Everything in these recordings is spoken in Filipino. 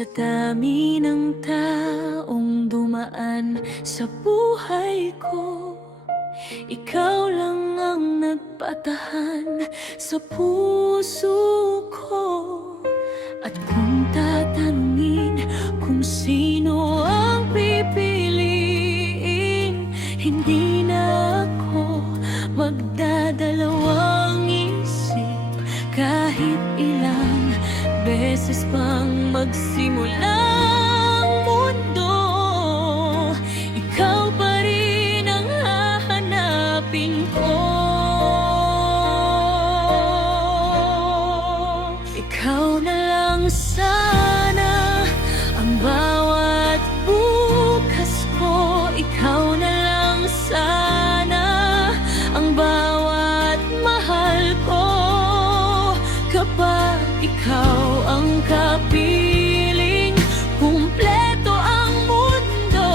Sa dami ng taong dumaan sa buhay ko, ikaw lang ang nagpatahan sa puso ko. At kung tatanungin kung sino ang pipiliin, hindi na ako magdadalawang isip. Kahit ilang beses pang magsimula ang mundo, ikaw pa rin ang hahanapin ko. Ikaw na lang sana ang bawat bukas ko. Ikaw na lang sana ang bawat mahal ko. Kapag ikaw ang kapiling, kumpleto ang mundo.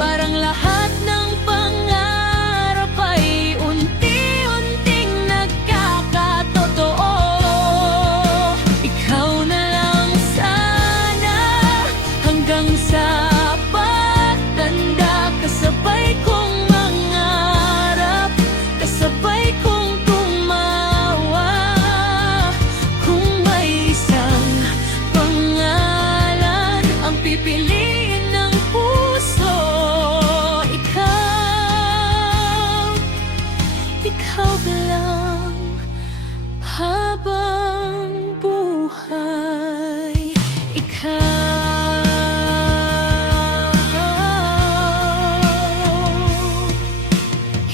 Parang lahat ng pangarap ay unti-unting nagkakatotoo. Ikaw na lang sana hanggang sa pagtanda, kasabay kong mangarap, kasabay kong tumawa. Kung may isang pangalan ang pipiliin ng puso, ikaw ka lang habang buhay.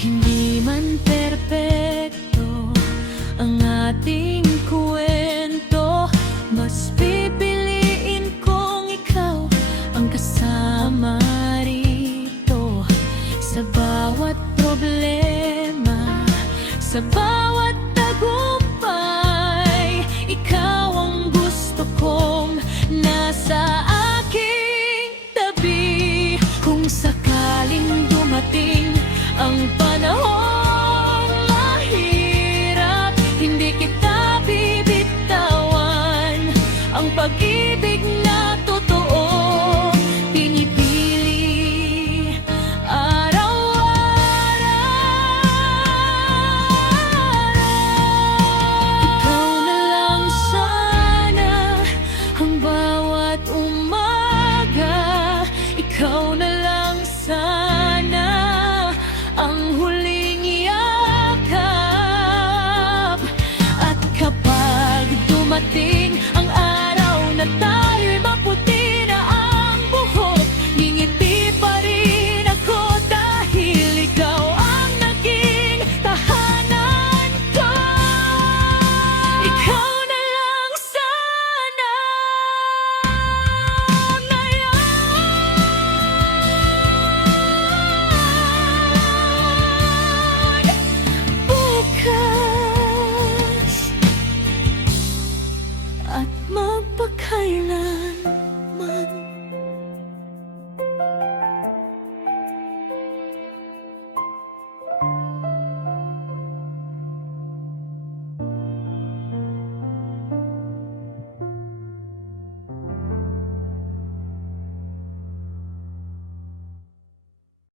Hindi man perpekto ang ating kwento, mas pipiliin kong ikaw ang kasama rito. Sa bawat problema, sa bawat